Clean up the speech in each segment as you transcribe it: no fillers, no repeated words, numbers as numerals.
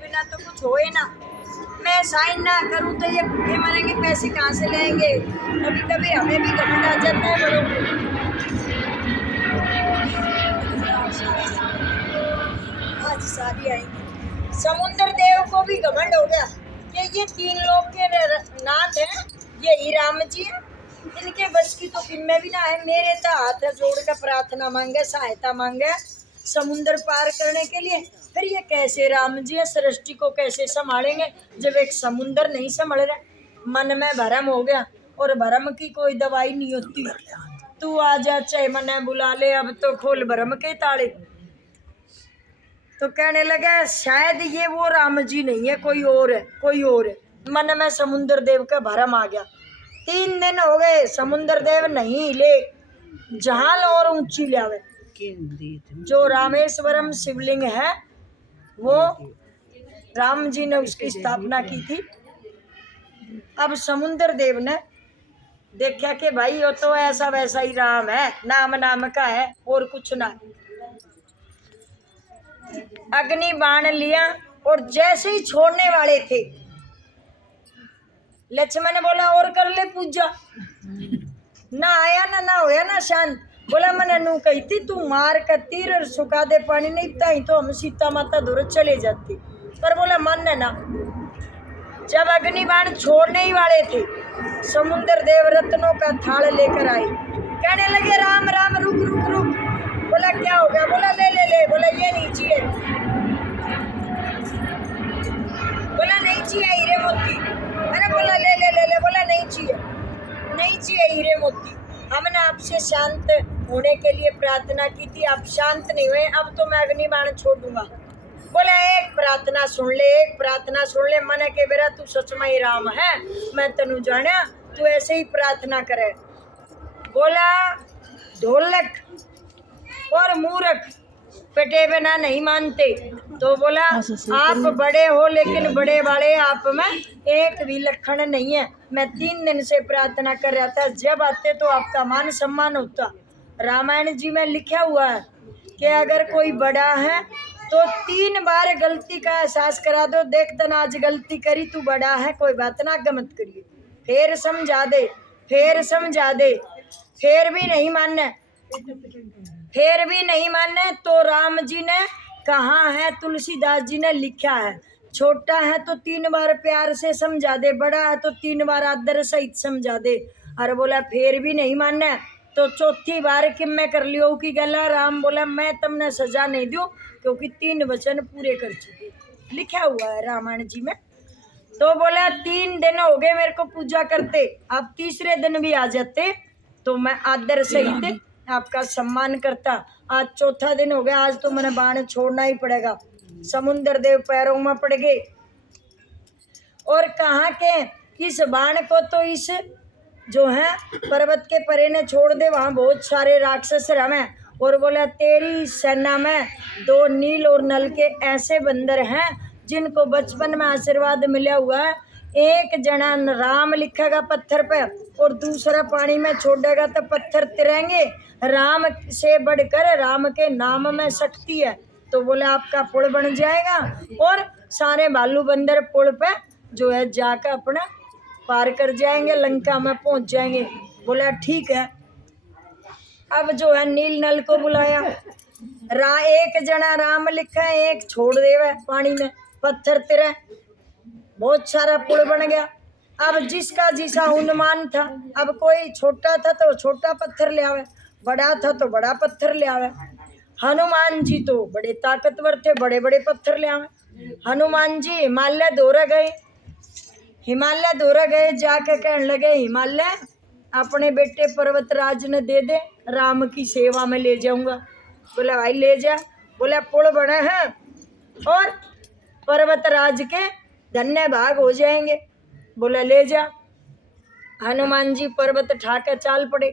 बिना तो कुछ होए ना। मैं साइन ना करूं तो ये भूखे मरेंगे, पैसे कहाँ से लेंगे। कभी कभी हमें भी घमंड आ जाता है बड़ों को। आज सारी आएंगी। समुद्र देव को भी घमंड हो गया कि ये तीन लोग के नाथ हैं, यही राम जी हैं, इनके बस की तो किम्मे भी ना है। मेरे तो हाथ जोड़ कर प्रार्थना मांगे, सहायता मांगे समुद्र पार करने के लिए। फिर ये कैसे राम जी सृष्टि को कैसे संभालेंगे जब एक समुद्र नहीं संभल रहा। मन में भरम हो गया, और भरम की कोई दवाई नहीं होती। तू आ जा चाहे मने बुला ले, अब तो खोल भरम के ताले। तो कहने लगा शायद ये वो राम जी नहीं है, कोई और है, कोई और है। मन में समुद्र देव का भरम आ गया। 3 दिन हो गए समुद्र देव नहीं ले, जहाल और ऊंची लावे। जो रामेश्वरम शिवलिंग है वो राम जी ने उसकी स्थापना की थी। अब समुद्र देव ने देखा कि भाई वो तो ऐसा वैसा ही राम है, नाम नाम का है और कुछ ना। अग्नि बाण लिया और जैसे ही छोड़ने वाले थे, लक्ष्मण ने बोला और कर ले पूजा। ना आया ना होया ना शांत। बोला मैंने नू कही थी तू मार कर तीर और सुखा दे, पानी नहीं ताई तो हम सीता माता दूर चले जाती, पर बोला मन ना। जब अग्नि बाण छोड़ने ही वाले थे, समुद्र देव रत्नों का थाल लेकर आए। कहने लगे राम राम रुक रुक रुक। बोला क्या हो गया। बोला ले ले ले। बोला ये नहीं चाहिए। बोला नहीं चाहिए हीरे मोती। अरे बोला ले ले ले ले। बोला नहीं चाहिए, नहीं चाहिए हीरे मोती। हमने आपसे शांत होने के लिए प्रार्थना की थी, आप शांत नहीं हुए, अब तो मैं अग्नि बाण छोड़ दूंगा। बोला एक प्रार्थना सुन ले, एक प्रार्थना सुन ले। मन के बेरा तू सच में ही राम है, मैं तेनू जाना, तू ऐसे ही प्रार्थना करे। बोला ढोलक और मूर्ख पेटे बिना नहीं मानते। तो बोला आप बड़े हो लेकिन बड़े वाले आप में एक भी लक्षण नहीं है। मैं 3 दिन से प्रार्थना कर रहा था, जब आते तो आपका मान सम्मान होता। रामायण जी में लिखा हुआ है कि अगर कोई बड़ा है तो 3 बार गलती का एहसास करा दो। देख तना आज गलती करी, तू बड़ा है, कोई बात ना, गमत करिए, फिर समझा दे, फिर समझा दे, फिर भी नहीं मानना, फिर भी नहीं मानना। तो राम जी ने कहा है, तुलसीदास जी ने लिखा है, छोटा है तो 3 बार प्यार से समझा दे, बड़ा है तो 3 बार आदर सहित समझा दे। अरे बोला फिर भी नहीं मानना तो चौथी बार कि मैं कर लियो की गला। राम बोला मैं तुमने सजा नहीं दूं क्योंकि 3 वचन पूरे कर चुके, लिखा हुआ है रामायण जी में। तो बोला 3 दिन हो गए मेरे को पूजा करते, आप तीसरे दिन भी आ जाते तो मैं आदर सहित आपका सम्मान करता। आज चौथा दिन हो गया, आज तो मैंने बाण छोड़ना ही पड़ेगा। समुद्र देव पैरों में पड़ गए और कहा के इस बाण को तो इस जो है पर्वत के परे ने छोड़ दे, वहां बहुत सारे राक्षस रहे। और बोला तेरी सेना में 2 नील और नल के ऐसे बंदर हैं जिनको बचपन में आशीर्वाद मिला हुआ है। एक जना राम लिखेगा पत्थर पे और दूसरा पानी में छोड़ेगा तो पत्थर तिरेंगे। राम से बढ़कर राम के नाम में शक्ति है। तो बोले आपका पुल बन जाएगा और सारे भालू बंदर पुल पे जो है जाकर अपना पार कर जाएंगे, लंका में पहुंच जाएंगे। बोला ठीक है। अब जो है नील नल को बुलाया, एक जना राम लिखा है, एक छोड़ देवे पानी में, पत्थर तिरे, बहुत सारा पुल बन गया। अब जिसका जिसा अनुमान था, अब कोई छोटा था तो छोटा पत्थर ले आवे, बड़ा था तो बड़ा पत्थर ले आवे। हनुमान जी तो बड़े ताकतवर थे, बड़े बड़े पत्थर ले आवे। हनुमान जी हिमालय दौरा गए, हिमालय दौरा गए, जाके कहने लगे हिमालय अपने बेटे पर्वतराज ने दे दे, राम की सेवा में ले जाऊंगा। बोला भाई ले जा। बोला पुल बने हैं और पर्वतराज के धन्य भाग हो जाएंगे। बोला ले जा। हनुमान जी पर्वत ठाके चाल पड़े।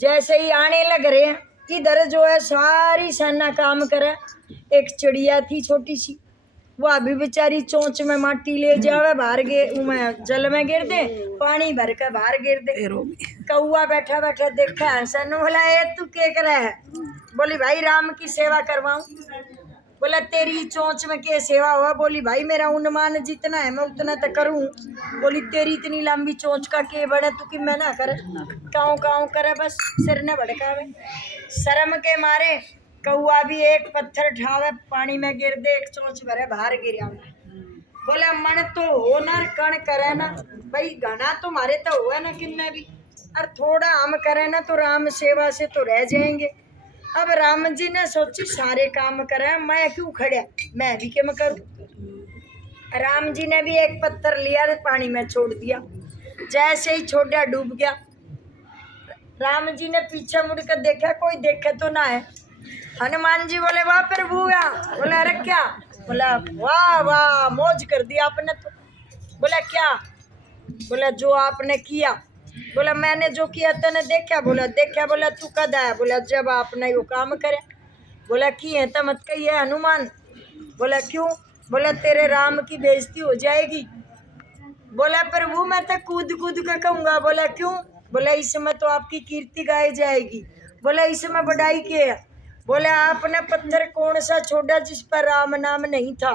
जैसे ही आने लग रहे हैं, इधर जो है सारी सेना काम करे। एक चिड़िया थी छोटी सी, वो अभी बेचारी चोंच में माटी ले जावे, बाहर जल में गिर दे, पानी भर कर बाहर गिर दे। कौआ बैठा बैठा देखा, ऐसा बोला ए तू क्या कर रहा है। बोली भाई राम की सेवा करवाऊं। बोला तेरी चोंच में क्या सेवा हुआ? बोली भाई मेरा उन्मान जितना है मैं उतना तो करूँ। बोली तेरी इतनी लंबी चोंच का के बड़े तू कि मैं ना करे, काँव काँव करे बस सिर न भड़कावे। शर्म के मारे कौआ भी एक पत्थर ठावे, पानी में गिर दे, एक चोंच भरे बाहर गिर आवे। बोला मन तो हो ना कण करे ना, भाई घना तो मारे तो हुआ ना किन्ने भी, और थोड़ा हम करे ना तो राम सेवा से तो रह जाएंगे। अब राम जी ने सोची सारे काम करे, मैं क्यों खड़ा, मैं भी क्या करूं। राम जी ने भी एक पत्थर लिया, पानी में छोड़ दिया, जैसे ही छोड़ा डूब गया। राम जी ने पीछे मुड़कर देखा, कोई देखे तो ना है। हनुमान जी बोले वाह प्रभु, बोला अरे क्या? बोला वाह वाह मौज कर दिया आपने तो। बोला क्या? बोला जो आपने किया। बोला मैंने जो किया तने देखा? बोला देखा। बोला तू कद आया? बोला जब आपने वो काम करे। बोला की है तो मत कहिए हनुमान। बोला क्यों? बोला तेरे राम की बेइज्जती हो जाएगी। बोला प्रभु मैं तो कूद कूद कर कहूँगा। बोला क्यों? बोला इसमें तो आपकी कीर्ति गाई जाएगी। बोला इसमें बढ़ाई क्या है? बोला आपने पत्थर कौन सा छोड़ा जिस पर राम नाम नहीं था,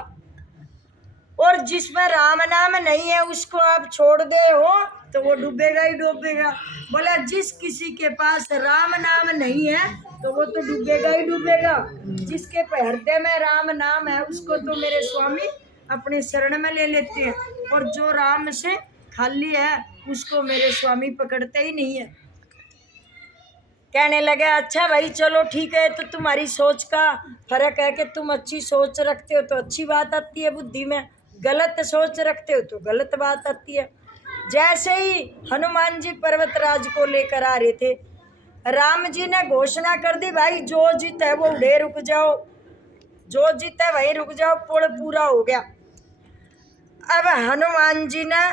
और जिसमें राम नाम नहीं है उसको आप छोड़ दे हो तो वो डूबेगा ही डूबेगा। बोला जिस किसी के पास राम नाम नहीं है तो वो तो डूबेगा ही डूबेगा। जिसके हृदय में राम नाम है उसको तो मेरे स्वामी अपने शरण में ले लेते हैं, और जो राम से खाली है उसको मेरे स्वामी पकड़ते ही नहीं है। कहने लगे अच्छा भाई चलो ठीक है, तो तुम्हारी सोच का फर्क है कि तुम अच्छी सोच रखते हो तो अच्छी बात आती है बुद्धि में, गलत सोच रखते हो तो गलत बात आती है। जैसे ही हनुमान जी पर्वतराज को लेकर आ रहे थे, राम जी ने घोषणा कर दी भाई जो जीत है वो उड़े रुक जाओ, जो जीत है वहीं रुक जाओ, पुल पूरा हो गया। अब हनुमान जी ने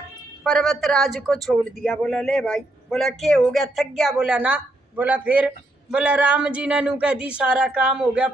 पर्वतराज को छोड़ दिया। बोला ले भाई, बोला क्या हो गया, थक गया? बोला ना। बोला फिर? बोला राम जी ने नू कह दी सारा काम हो गया।